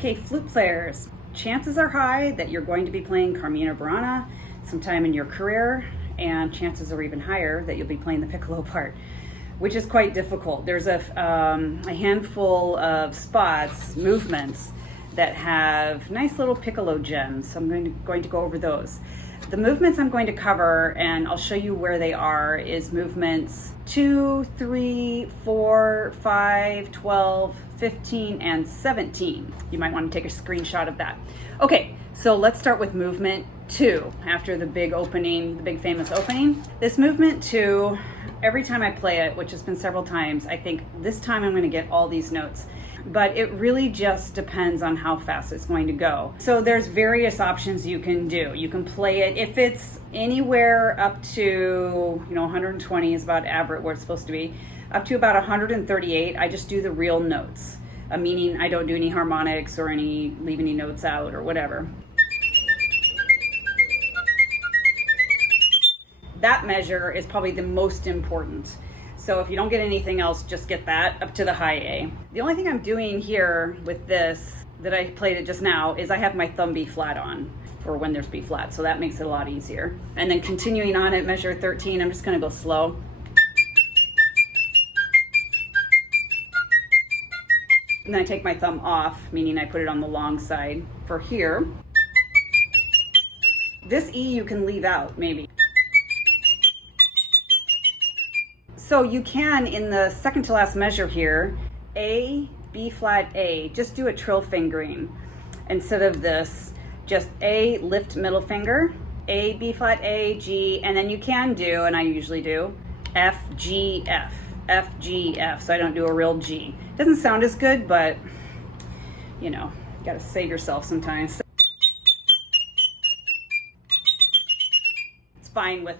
Okay, flute players, chances are high that you're going to be playing Carmina Burana sometime in your career, and chances are even higher that you'll be playing the piccolo part, which is quite difficult. There's a handful of spots, movements, that have nice little piccolo gems, so I'm going to go over those. The movements I'm going to cover, and I'll show you where they are, is movements 2, 3, 4, 5, 12, 15, and 17. You might want to take a screenshot of that. Okay, so let's start with movement 2, after the big opening, the big famous opening. This movement 2, every time I play it, which has been several times, I think this time I'm going to get all these notes. But it really just depends on how fast it's going to go. So there's various options you can do. You can play it, if it's anywhere up to, 120 is about average where it's supposed to be, up to about 138, I just do the real notes. Meaning I don't do any harmonics or leave any notes out or whatever. That measure is probably the most important. So if you don't get anything else, just get that up to the high A. The only thing I'm doing here with this, that I played it just now, is I have my thumb B flat on for when there's B flat, so that makes it a lot easier. And then continuing on at measure 13, I'm just gonna go slow. And then I take my thumb off, meaning I put it on the long side for here. This E you can leave out, maybe. So you can, in the second to last measure here, A, B flat, A, just do a trill fingering. Instead of this, just A, lift middle finger, A, B flat, A, G, and then you can do, and I usually do, F, G, F, F, G, F, so I don't do a real G. Doesn't sound as good, but, you gotta save yourself sometimes. It's fine with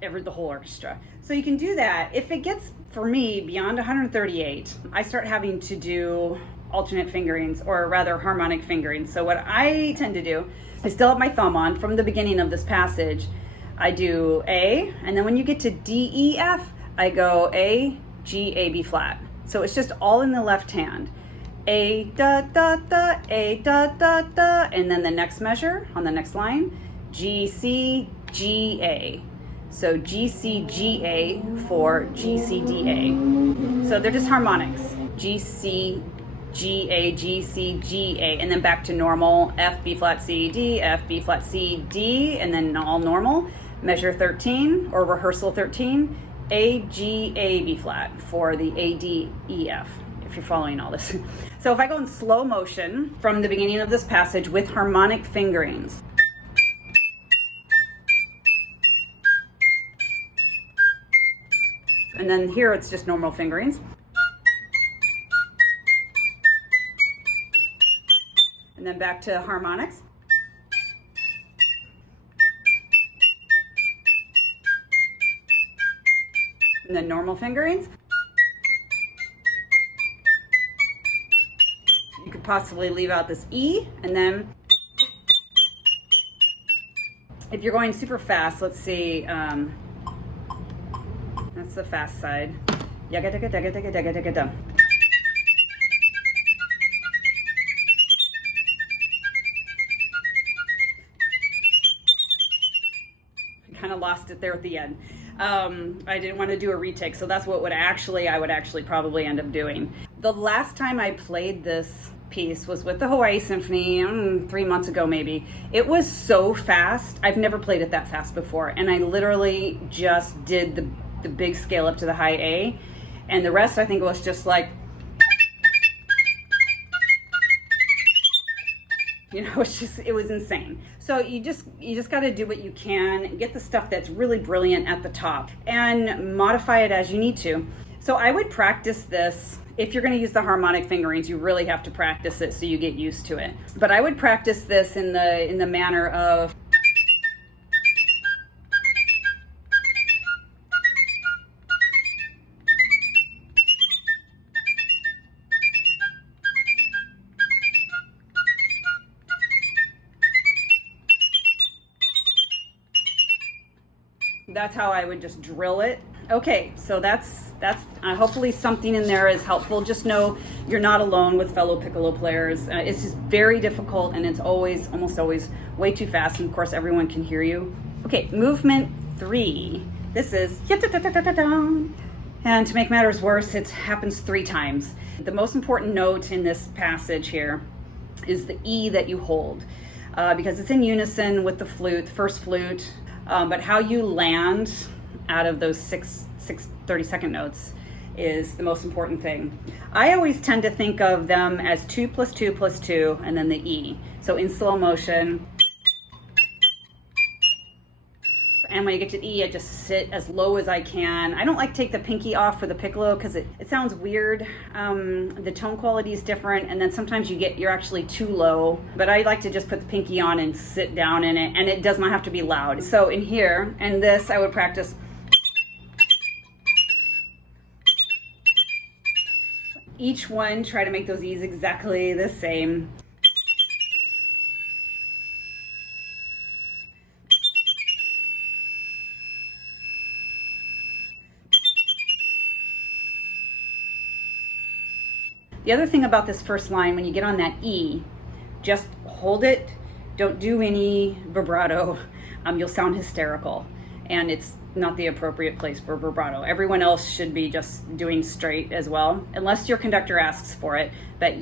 the whole orchestra. So you can do that. If it gets, for me, beyond 138, I start having to do alternate fingerings, or rather harmonic fingerings. So what I tend to do, I still have my thumb on from the beginning of this passage. I do A, and then when you get to D, E, F, I go A, G, A, B flat. So it's just all in the left hand. A, da, da, da, A, da, da, da, and then the next measure on the next line, G, C, G, A. So G, C, G, A for G, C, D, A. So they're just harmonics. G, C, G, A, G, C, G, A, and then back to normal, F, B flat, C, D, F, B flat, C, D, and then all normal. Measure 13, or rehearsal 13, A, G, A, B flat for the A, D, E, F, if you're following all this. So if I go in slow motion from the beginning of this passage with harmonic fingerings, and then here it's just normal fingerings. And then back to harmonics. And then normal fingerings. You could possibly leave out this E, and then if you're going super fast, let's see, that's the fast side. Yaga daga daga daga daga daga dum. I kind of lost it there at the end. I didn't want to do a retake, so that's what I would actually probably end up doing. The last time I played this piece was with the Hawaii Symphony 3 months ago maybe. It was so fast. I've never played it that fast before, and I literally just did the big scale up to the high A, and the rest I think was just like, it was insane. So you just got to do what you can, get the stuff that's really brilliant at the top and modify it as you need to. So I would practice this. If you're going to use the harmonic fingerings, you really have to practice it so you get used to it. But I would practice this in the manner of that's how I would just drill it. Okay, so that's hopefully something in there is helpful. Just know you're not alone with fellow piccolo players. It's just very difficult, and it's almost always way too fast, and of course everyone can hear you. Okay, movement 3. This is, and to make matters worse, it happens 3 times. The most important note in this passage here is the E that you hold, because it's in unison with the flute, the first flute, but how you land out of those six 30-second notes is the most important thing. I always tend to think of them as 2 + 2 + 2, and then the E. So in slow motion, and when you get to E, I just sit as low as I can. I don't like to take the pinky off for the piccolo because it sounds weird. The tone quality is different, and then sometimes you're actually too low. But I like to just put the pinky on and sit down in it, and it does not have to be loud. So in here, and this, I would practice. Each one, try to make those E's exactly the same. The other thing about this first line, when you get on that E, just hold it. Don't do any vibrato. You'll sound hysterical, and it's not the appropriate place for vibrato. Everyone else should be just doing straight as well, unless your conductor asks for it. But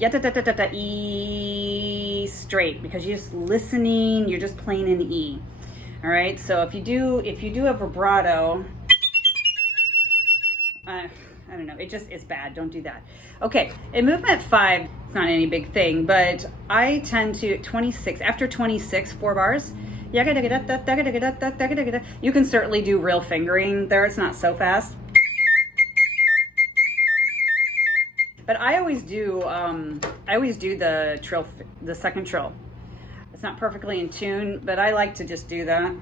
E straight, because you're just listening. You're just playing an E. All right. So if you do a vibrato, I don't know, it's bad. Don't do that. Okay, in movement 5, it's not any big thing, but I tend to, 26, after 26, 4 bars, you can certainly do real fingering there. It's not so fast. But I always do the trill, the second trill. It's not perfectly in tune, but I like to just do that.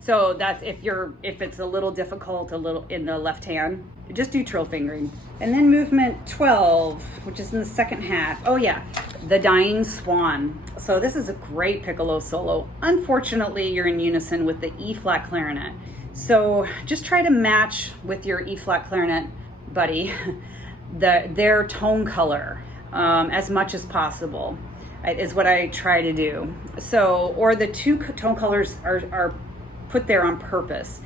So that's if it's a little difficult, a little in the left hand, just do trill fingering. And then movement 12, which is in the second half. Oh yeah, the Dying Swan. So this is a great piccolo solo. Unfortunately, you're in unison with the E flat clarinet. So just try to match with your E flat clarinet buddy their tone color as much as possible is what I try to do. So, or the 2 tone colors are put there on purpose.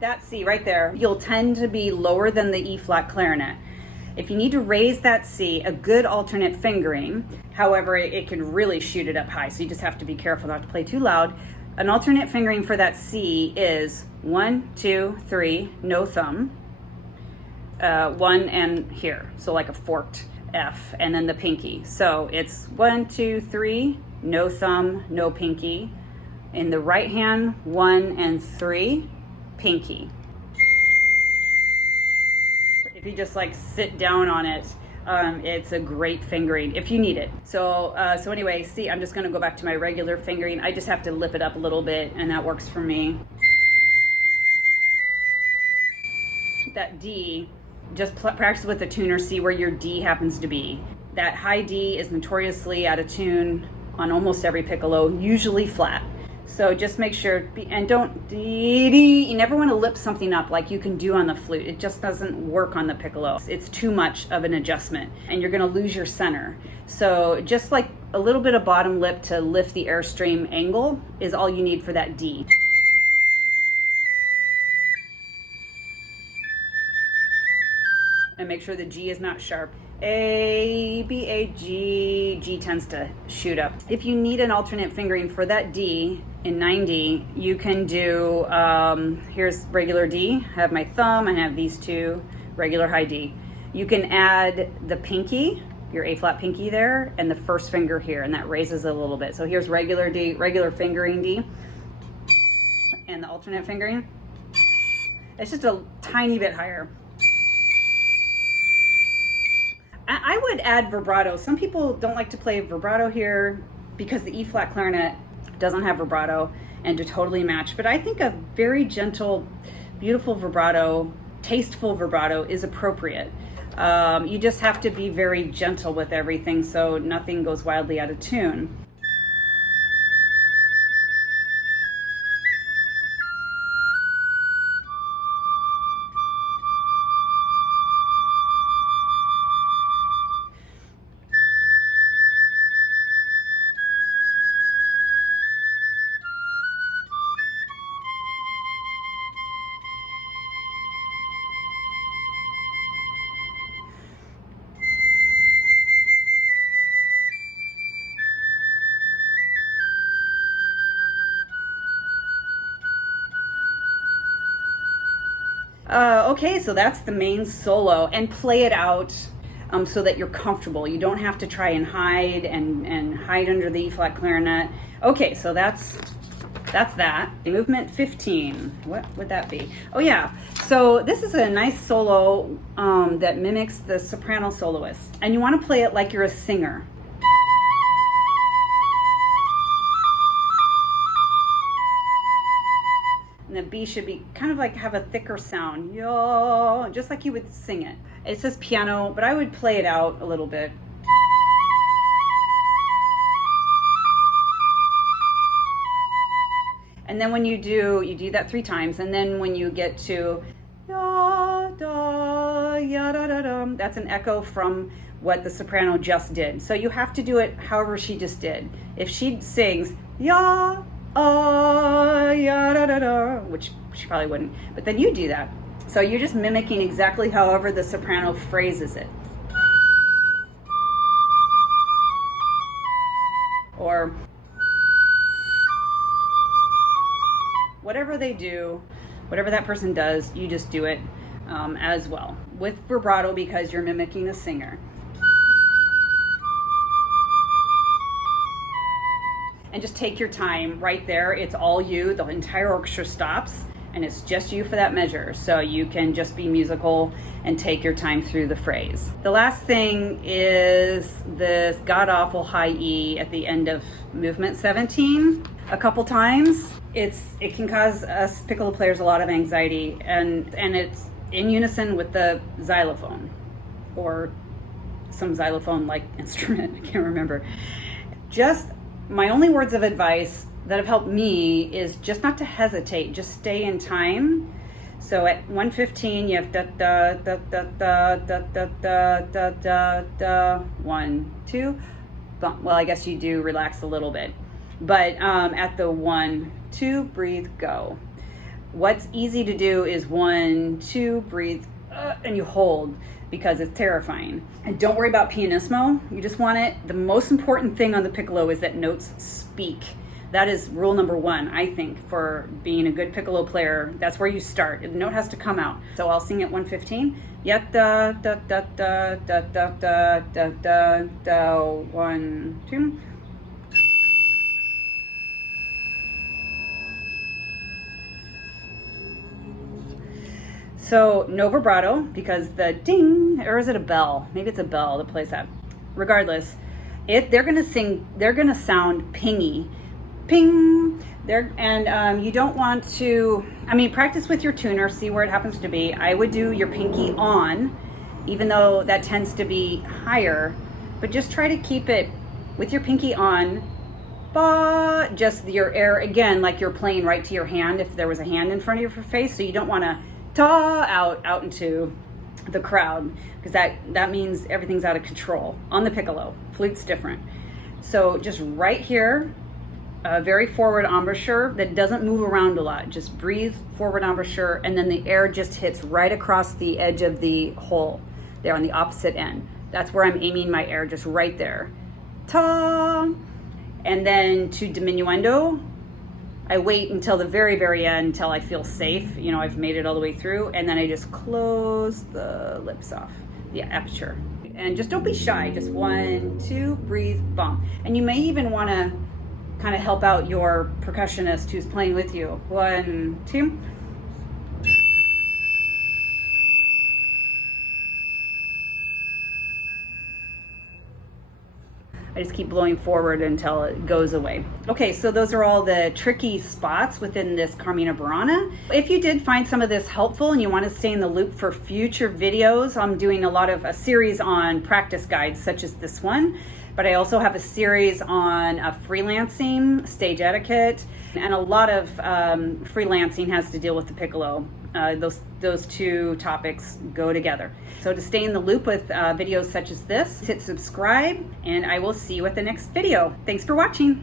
That C right there, you'll tend to be lower than the E flat clarinet. If you need to raise that C, a good alternate fingering, however, it can really shoot it up high, so you just have to be careful not to play too loud. An alternate fingering for that C is 1, 2, 3, no thumb, 1 and here, so like a forked F, and then the pinky. So it's 1, 2, 3, no thumb, no pinky. In the right hand, 1 and 3, pinky. If you just like sit down on it, it's a great fingering if you need it. So anyway, see, I'm just going to go back to my regular fingering. I just have to lip it up a little bit, and that works for me. That D, just practice with the tuner, see where your D happens to be. That high D is notoriously out of tune on almost every piccolo, usually flat. So just make sure, and you never want to lip something up like you can do on the flute. It just doesn't work on the piccolo. It's too much of an adjustment, and you're going to lose your center. So just like a little bit of bottom lip to lift the airstream angle is all you need for that D. And make sure the G is not sharp. A, B, A, G, G tends to shoot up. If you need an alternate fingering for that D in 9D, you can do, here's regular D, I have my thumb, I have these 2, regular high D. You can add the pinky, your A flat pinky there, and the first finger here, and that raises it a little bit. So here's regular D, regular fingering D. and the alternate fingering, it's just a tiny bit higher. I would add vibrato. Some people don't like to play vibrato here because the E flat clarinet doesn't have vibrato and to totally match, but I think a very gentle, beautiful vibrato, tasteful vibrato is appropriate. You just have to be very gentle with everything so nothing goes wildly out of tune. Okay, so that's the main solo, and play it out so that you're comfortable. You don't have to try and hide and hide under the E flat clarinet. Okay, so that's that. Movement 15, what would that be? Oh yeah, so this is a nice solo that mimics the soprano soloist, and you want to play it like you're a singer. And the B should be kind of like have a thicker sound, yo, just like you would sing it. It says piano, but I would play it out a little bit. And then when you do that 3 times, and then when you get to ya da ya da da dum, that's an echo from what the soprano just did. So you have to do it however she just did. If she sings ya ya da da da, which she probably wouldn't, but then you do that. So you're just mimicking exactly however the soprano phrases it. Or whatever they do, whatever that person does, you just do it as well with vibrato because you're mimicking a singer. And just take your time right there. It's all you. The entire orchestra stops and it's just you for that measure. So you can just be musical and take your time through the phrase. The last thing is this god-awful high E at the end of movement 17 a couple times. It can cause us piccolo players a lot of anxiety, and it's in unison with the xylophone or some xylophone-like instrument, I can't remember. Just my only words of advice that have helped me is just not to hesitate, just stay in time. So at 1:15 you have da da da da da da da da da da da 1 2. Well, I guess you do relax a little bit, but at the 1 2 breathe go. What's easy to do is 1 2 breathe and you hold, because it's terrifying. And don't worry about pianissimo. You just want it. The most important thing on the piccolo is that notes speak. That is rule number 1, I think, for being a good piccolo player. That's where you start. The note has to come out. So I'll sing at 1:15. Yet da da da da da da da da da da 1 2. So no vibrato because the ding, or is it a bell? Maybe it's a bell that plays that. Regardless, they're gonna sound pingy, ping. You don't want to. I mean, practice with your tuner, see where it happens to be. I would do your pinky on, even though that tends to be higher, but just try to keep it with your pinky on. Ba, just your air again, like you're playing right to your hand. If there was a hand in front of your face, so you don't want to ta out into the crowd, because that means everything's out of control on the piccolo. Flute's different. So just right here, a very forward embouchure that doesn't move around a lot. Just breathe, forward embouchure, and then the air just hits right across the edge of the hole there on the opposite end. That's where I'm aiming my air, just right there. Ta, and then to diminuendo, I wait until the very, very end until I feel safe. You know, I've made it all the way through, and then I just close the lips off, the aperture. And just don't be shy. Just 1 2 breathe, bump. And you may even want to kind of help out your percussionist who's playing with you. 1, 2. I just keep blowing forward until it goes away. Okay, so those are all the tricky spots within this Carmina Burana. If you did find some of this helpful and you want to stay in the loop for future videos, I'm doing a series on practice guides such as this one, but I also have a series on freelancing, stage etiquette, and a lot of freelancing has to deal with the piccolo. Those two topics go together. So to stay in the loop with videos such as this, hit subscribe, and I will see you at the next video. Thanks for watching.